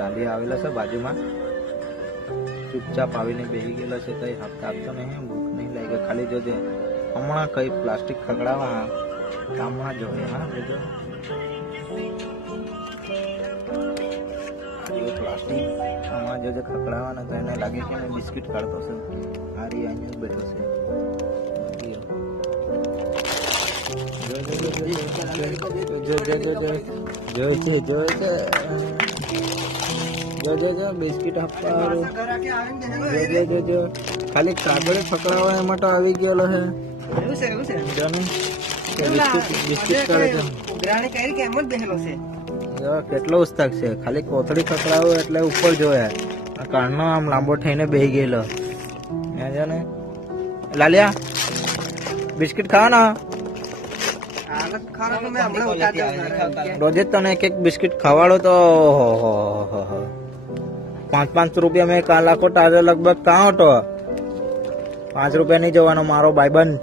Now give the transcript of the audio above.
લાલી આવેલા છે બાજુમાં, ચૂપચાપ આવીને બેસી ગયેલો છે. કઈ હપ્તા આપતો નહીં, ભૂખ નહીં લાગે. ખાલી જોજે હમણાં કઈ પ્લાસ્ટિક ખગડાવા કામમાં જોઈએ. હા જોજો પ્લાસ્ટિક આમાં જોજે ખગડાવાના તો એને લાગે કે મેં બિસ્કિટ કાઢતો છે. હારી અહીંયા બેઠો છે. બિસ્કિટ આપવા ખાલી કાગળ પકડાવા એ માટે આવી ગયેલો છે. બિસ્કિટ કરે છે. કેટલો ઉસ્તાક છે. ખાલી કોથળી પકડાવો એટલે ઉપર જોયા. કારનો આમ લાંબો થઈને બેસી ગયેલો. ને લાલિયા બિસ્કિટ ખાવાના રોજે તને એક એક બિસ્કિટ ખવાડો તો 5-5 રૂપિયા મેં કાલ આખો તારે લગભગ કાં હતો. 5 રૂપિયા નહીં જવાનો મારો ભાઈબંધ.